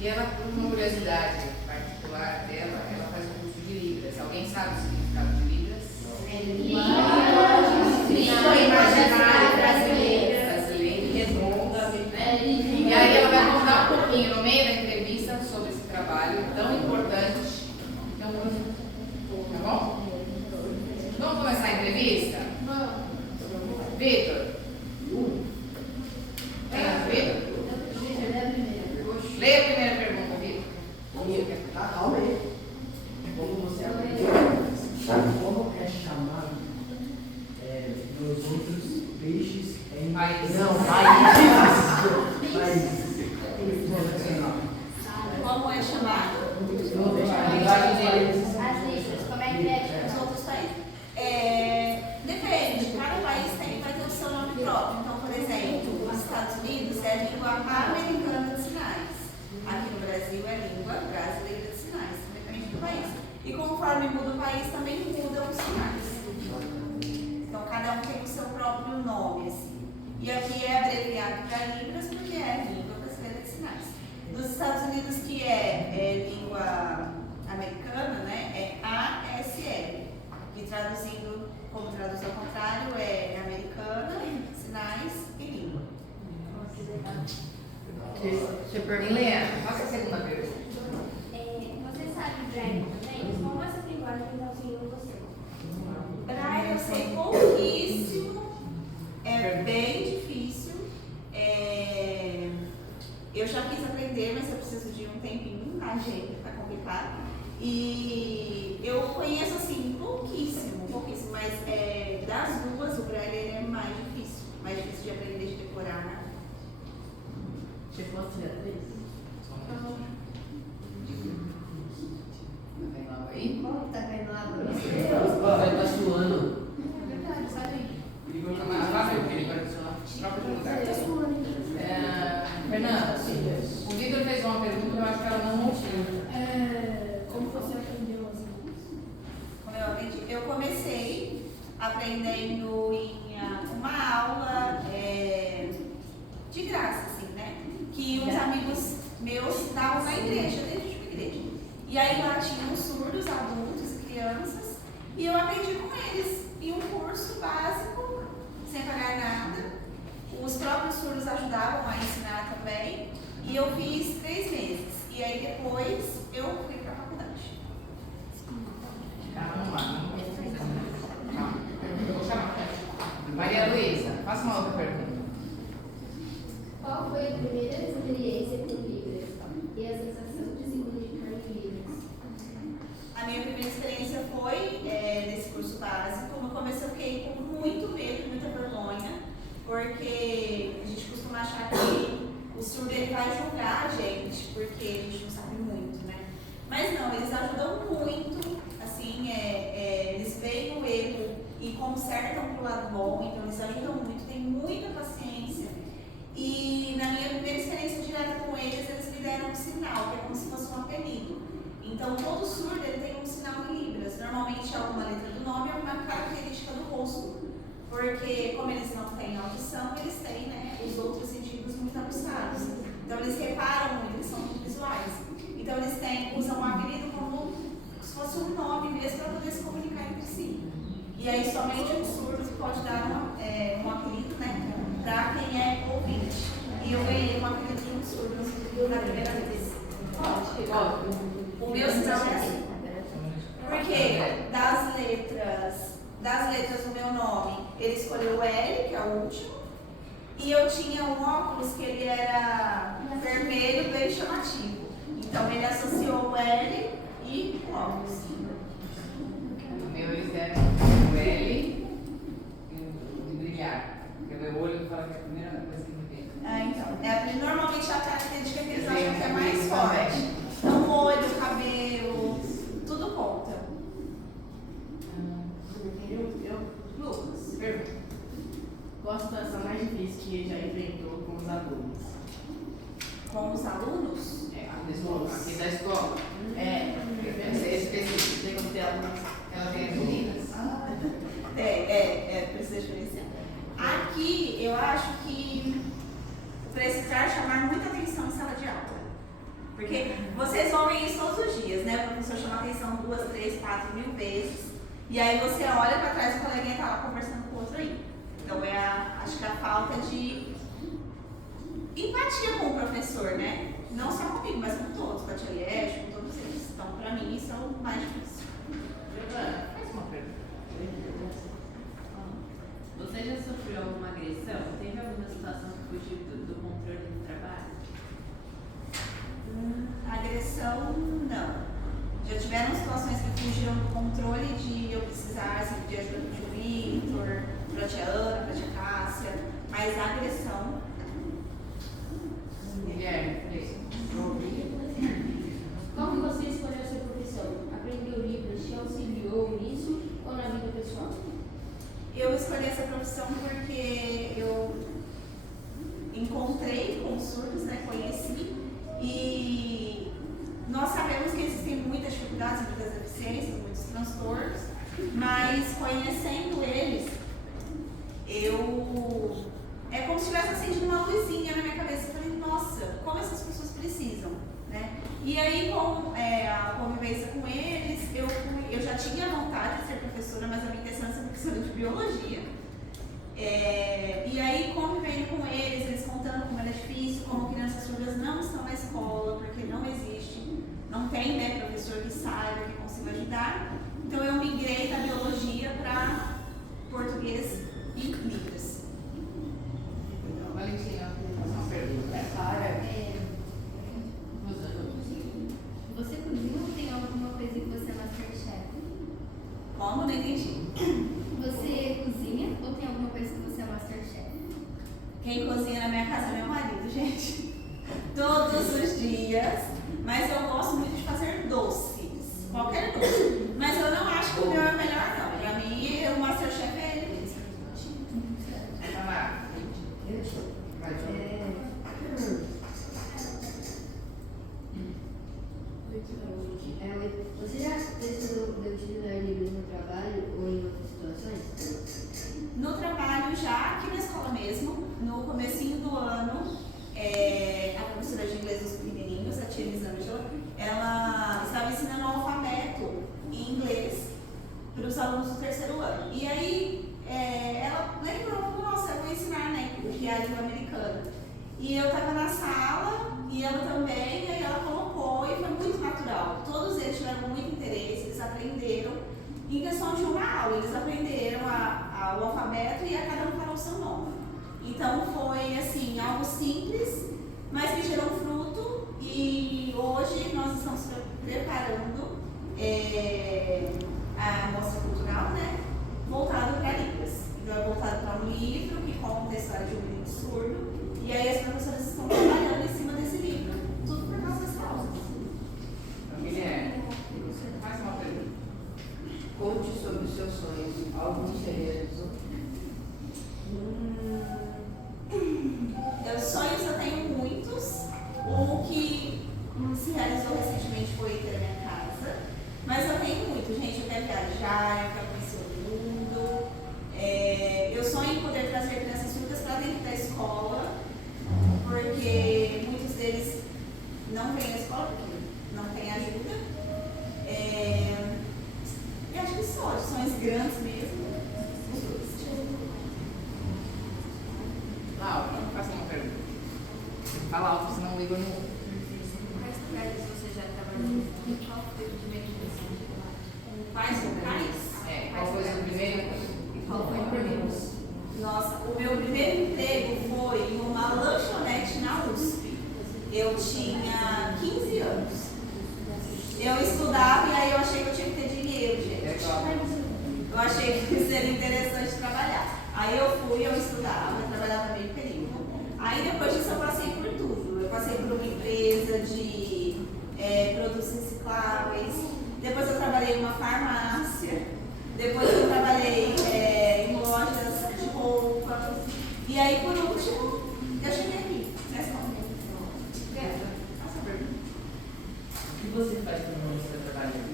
E ela, por uma curiosidade particular dela, ela faz um curso de Libras. Alguém sabe o significado de Libras? Língua imaginária brasileira e redonda. E aí ela vai contar um pouquinho no meio da entrevista sobre esse trabalho tão importante. Então, tá bom? Vamos começar a entrevista? Vitor? Vitor? Leia a primeira pergunta, Vitor. Calma aí. Como você aprendeu? Como é chamado nos outros peixes em Países. Não, países. Como é chamado? A linguagem deles. As listas, como é que é? Os outros países. Depende, cada país vai ter o seu nome próprio. Então, por exemplo, os Estados Unidos é a língua americana de sinais. Aqui no Brasil é a língua brasileira de sinais, depende do país. E conforme muda o país, também mudam os sinais. Então, cada um tem o seu próprio nome, assim. E aqui é abreviado para Libras, porque é a língua brasileira de sinais. Nos Estados Unidos, que é língua americana, né, é ASL, que traduzindo, como traduz ao contrário, é americana, sinais e língua. Helena, faça a segunda pergunta. Você sabe Braille também? Como essa linguagem está auxiliando você? Braille eu sei pouquíssimo, é bem difícil. Eu já quis aprender, mas eu preciso de um tempinho, tá, gente? Tá complicado. E eu conheço assim pouquíssimo, mas das duas o Braille ele é mais difícil de aprender, de decorar. Você pode ser atriz? Tem lá aí? Como está vendo lá? Vai estar suando. É verdade, sabe? Está suando. Fernanda, o Vitor fez uma pergunta que eu acho que ela não ouviu. Como você aprendeu as línguas? Como eu aprendi? Eu comecei aprendendo em uma aula de graça, assim, né? Que uns amigos meus davam na igreja, dentro de uma igreja. E aí lá tinham surdos, adultos e crianças, e eu aprendi com eles em um curso básico, sem pagar nada. Os próprios surdos ajudavam a ensinar também, e eu fiz 3 meses. E aí depois eu fui para a faculdade. Calma. Eu vou chamar. Maria Luísa, faça uma outra pergunta. Qual foi a primeira experiência com Libras e a sensação de se comunicar em Libras? A minha primeira experiência foi nesse curso básico. No começo eu fiquei com muito medo, muita vergonha, porque a gente costuma achar que o surdo ele vai julgar a gente, porque a gente não sabe muito, né? Mas não, eles ajudam muito, assim, eles veem o erro e consertam pro lado bom, então eles ajudam muito, têm muita paciência. E na minha primeira experiência direta com eles me deram um sinal, que é como se fosse um apelido. Então todo surdo ele tem um sinal em Libras, normalmente alguma letra do nome ou alguma característica do rosto. Porque como eles não têm audição, eles têm, né, os outros sentidos muito aguçados. Então eles reparam muito, eles são muito visuais. Então eles usam o apelido como se fosse um nome mesmo para poder se comunicar entre si. E aí somente um surdo pode dar um apelido, né, para quem é ouvinte. E eu ganhei um apelido de um surdo na primeira vez. O meu sinal é assim. Porque das letras do meu nome, ele escolheu o L, que é o último, e eu tinha um óculos que ele era vermelho, bem chamativo. Então ele associou o L e o óculos. O meu eles deram o L e brilhar. Porque o meu olho fala que é a primeira coisa que me vem. Então. Normalmente a característica que eles acham que é mais forte. Então o olho, o cabelo, tudo conta. Lucas, pergunta. Qual a situação mais difícil que já enfrentou com os alunos? Com os alunos? Aqui da escola. Você específico, tem como ter alunos. Ela tem as meninas. Precisa diferenciar. eu acho que precisar chamar muita atenção em sala de aula. Porque vocês ouvem isso todos os dias, né? O professor chama a atenção 2, 3, 4 mil vezes. E aí você olha para trás e o coleguinha está lá conversando com o outro aí. Então acho que a falta de empatia com o professor, né? Não só comigo, mas com todos, com a tia Liette, com todos eles. Então, para mim, isso é o mais difícil. Giovana, faz uma pergunta. Você já sofreu alguma agressão? Teve alguma situação que fugiu do controle do trabalho? Agressão, não. Já tiveram situações que fugiram do controle de eu precisar de ajuda do tio Victor, pra tia Ana, pra tia Cássia, mas agressão. Guilherme, Como você escolheu a sua profissão? Aprendeu livros, te auxiliou nisso ou na vida pessoal? Eu escolhi essa profissão porque eu encontrei com surdos, né, conheci, e nós sabemos que existem muitas dificuldades, muitas deficiências, muitos transtornos, mas conhecendo eles, é como se estivesse acendendo uma luzinha na minha cabeça. Eu falei, nossa, como essas pessoas precisam, né? E aí, com a convivência com eles, eu já tinha vontade de ser professora, mas a minha intenção era ser professora de biologia. E aí, convivendo com eles contando como era difícil, como crianças surdas não estão na escola, porque não existe, não tem, né, professor que saiba, que consiga ajudar. Então, eu migrei da biologia para português e Libras. Valentina, uma pergunta. Você cozinha ou tem alguma coisa que você é Masterchef? Como? Não entendi. Você cozinha ou tem alguma coisa que você é Masterchef? Quem cozinha na minha casa é meu marido, gente. Todos os dias. Mas eu gosto muito de fazer doces. Qualquer doce. Mas eu não acho que o meu é melhor, não. Pra mim, o Masterchef é ele mesmo. Tamara. Vai, Você já precisou de utilizar livros no trabalho ou em outras situações? No trabalho, já aqui na escola mesmo, no comecinho do ano, a professora de inglês dos pequenininhos, a tia Elisângela, ela estava ensinando o alfabeto em inglês para os alunos do 3º ano. E aí, ela lembrou, nossa, eu vou ensinar, né, que é a língua americana. E eu estava na sala, e ela também, e aí ela colocou, e foi muito natural. Todos eles tiveram muito interesse, eles aprenderam, em questão de uma aula, eles aprenderam o alfabeto e a cada um falou o seu nome. Então foi, assim, algo simples, mas que gerou fruto, e hoje nós estamos preparando a mostra cultural, né, voltado para Libras. Então é voltado para um livro que conta a história de um menino surdo, e aí as professoras estão trabalhando em cima desse livro, tudo por nossas causas. Guilherme, faz uma pergunta. Conte sobre os seus sonhos. Alguns se realizou? Sonhos eu tenho muitos. O que se realizou recentemente foi ter a minha casa. Mas eu tenho muito, gente. Eu quero viajar, eu quero conhecer o mundo. Eu sonho em poder trazer crianças surdas para dentro da escola, porque muitos deles não vêm à escola porque não tem ajuda. Eu acho que só, sonhos grandes mesmo. Os dois. Laura, faça uma pergunta. Fala alto, senão liga no outro. Quais lugares você já trabalhou? E qual foi o primeiro emprego? Quais locais? Qual foi o seu primeiro? E qual foi o primeiro? Nossa, o meu primeiro emprego foi em uma lanchonete na USP. Eu tinha 15 anos. Eu estudava e aí eu achei que eu tinha que ter dinheiro, gente. Eu achei que seria interessante trabalhar. Aí eu fui, eu estudava, eu trabalhava meio período. Aí depois disso eu passei por tudo. Eu passei por uma empresa de produtos recicláveis. Depois eu trabalhei em uma farmácia. Depois eu trabalhei em lojas de roupa. E aí por último, eu cheguei aqui, na escola. Faça a pergunta. O que você faz quando você está trabalhando?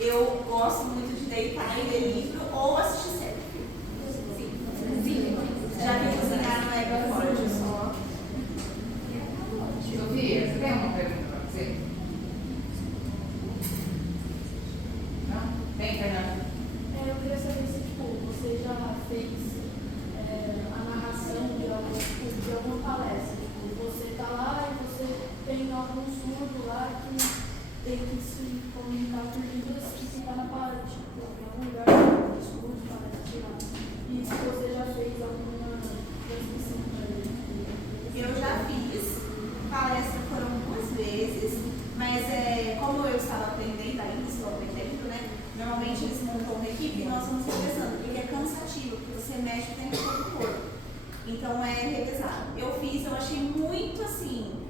Eu gosto muito de deitar e ler livro ou assistir série. Sim. Já que cozinhar não é meu forte, eu só. Sofia, você tem uma pergunta? um surdo lá que tem que se comunicar por línguas que se está na parede, tipo, em algum lugar, escudo, parece lá. E se você já fez alguma transmissão para ele? Eu já fiz palestra, foram 2 vezes, mas como eu estava aprendendo ainda, estou aprendendo, né? Normalmente eles montam uma equipe e nós vamos revezando, porque é cansativo, porque você mexe o tempo todo no corpo. Então é revezado. Eu fiz, eu achei muito assim.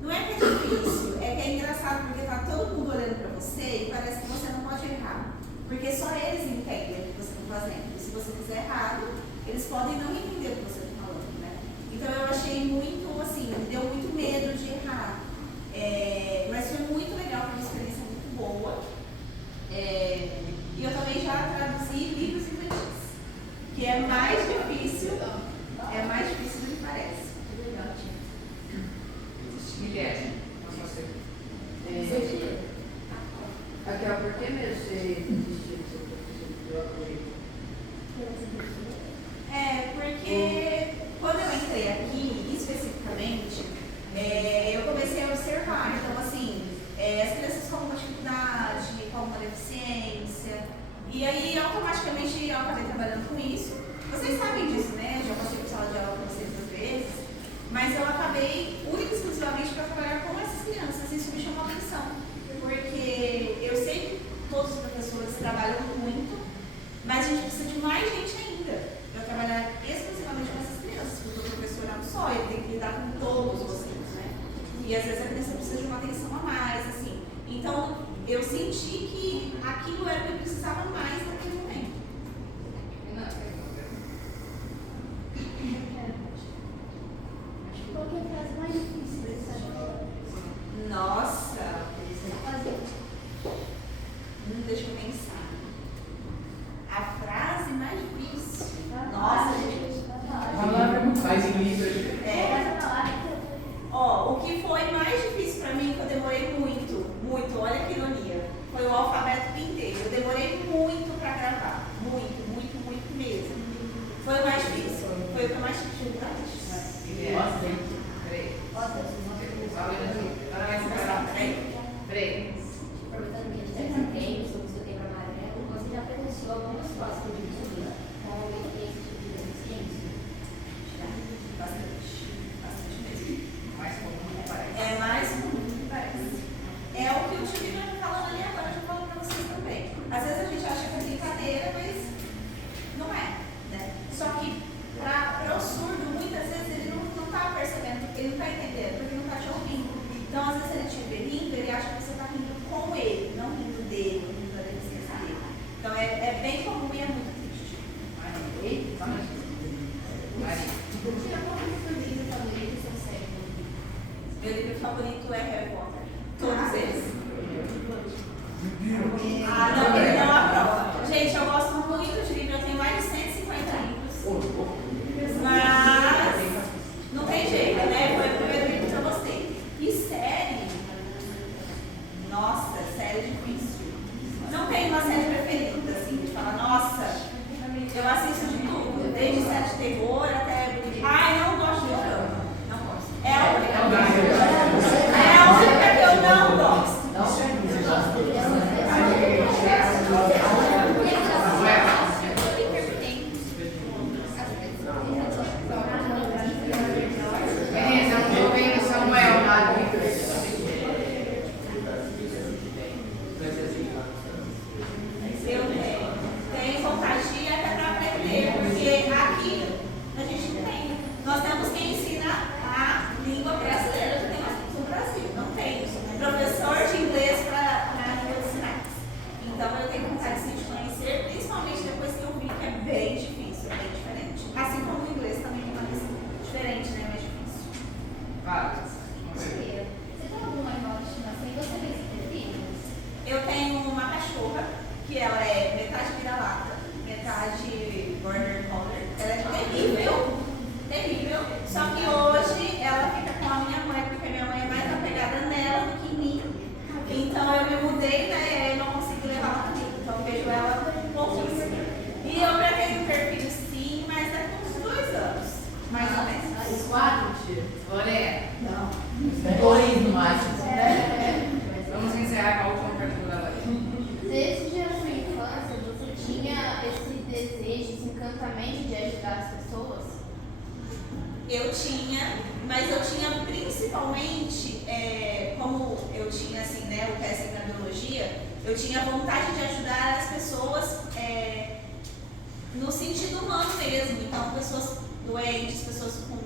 Não é que é difícil, é que é engraçado porque tá todo mundo olhando pra você e parece que você não pode errar. Porque só eles entendem o que você está fazendo. E se você fizer errado, eles podem não entender o que você está falando, né? Então eu achei muito assim, me deu muito medo de errar. Mas foi muito legal, foi uma experiência muito boa. E eu também já traduzi livros infantis, que é mais difícil do que parece. Guilherme, Raquel, por que mesmo você desistiu do seu professor? Porque quando eu entrei aqui, especificamente, eu comecei a observar. Então, assim, as crianças com alguma dificuldade, com alguma deficiência, e aí automaticamente eu acabei trabalhando com isso. Vocês sabem disso, né? Já passei por sala de aula com vocês 2 vezes, mas eu acabei única e exclusivamente para trabalhar com essas crianças. Isso me chamou a atenção, porque eu sei que todos os professores trabalham muito, mas a gente precisa de mais gente ainda para trabalhar exclusivamente com essas crianças, porque o professor não só, ele tem que lidar com todos vocês, né? E às vezes a criança precisa de uma atenção a mais, assim. Então, eu senti que aquilo era o que eu precisava mais naquele momento. Qual que é a frase mais difícil que você achou? Nossa! Deixa eu pensar. A frase mais difícil. Nossa, gente. faz em livro. O que foi mais difícil para mim, que eu demorei muito, olha que ironia, foi o alfabeto inteiro. Eu demorei muito para gravar. Muito mesmo. Foi o mais difícil. Foi o que eu mais tive dificuldade. Peraí. Aproveitando que a gente está tempo sobre o setembro amarelo, você já presenciou alguma situação de vida com alguém que tem esse tipo de deficiência? Bastante mesmo. Mais comum que parece. É mais comum do que parece. É o que o tio Vitor está falando ali agora, eu falo para vocês também. Às vezes a gente acha que é brincadeira, mas não é, né? Só que para o surdo, muitas vezes ele não está percebendo, ele não está entendendo, porque ele não está te ouvindo. Então, às vezes ele te vê rindo, ele acha que você está rindo com ele, não rindo dele, não rindo da deficiência dele. Então é bem comum e é muito triste. Meu livro favorito é Harry Potter. Todos eles. Não, ele não aprova. Gente, eu gosto muito de livro, eu tenho mais de 150 livros. Mas não tem jeito, né? Foi o primeiro livro que eu gostei. E série? Nossa, série é difícil. Não tem uma série preferida, assim, de falar, nossa, eu assisto de tudo, desde série de terror até. Ai, não gosto de drama. Não gosto. É a única que eu não gosto. Tenho vontade de ir até para aprender, porque aqui a gente não tem. Nós temos quem ensina a língua brasileira, que tem no Brasil, não tem. Professor de inglês para a língua de sinais. Então eu tenho vontade sim, de conhecer, principalmente depois que eu vi que é bem difícil, é bem diferente. Assim como o inglês também é mais diferente, né? Mais difícil. Fala. Você tem alguma animal de estimação e você vê se tem filhos? Eu tenho uma cachorra, que ela é metade vira-lata, metade border collie. Ela é terrível. Só que hoje ela fica com a minha mãe, porque minha mãe é mais apegada nela do que em mim. Então eu me mudei, né? E não consegui levar ela comigo. Então eu vejo ela pouquíssimo. E eu pretendo ter filhos sim, mas daqui uns 2 anos, mais ou menos. Os 4, tia? Olha, Não. 2 no máximo. principalmente, como eu tinha assim, né, o teste na biologia, eu tinha vontade de ajudar as pessoas no sentido humano mesmo. Então, pessoas doentes, pessoas com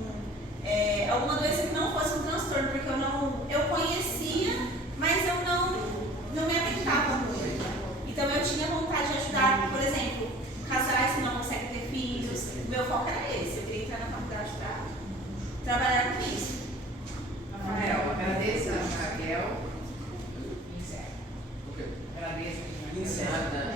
alguma doença que não fosse um transtorno, porque eu conhecia, mas eu não me atentava muito. Então, eu tinha vontade de ajudar, por exemplo, casais que não conseguem ter filhos. O meu foco era esse, eu queria entrar na faculdade para trabalhar com isso. Rafael, agradeça a Raquel. Encerra. Ok. Agradeço a Encerra.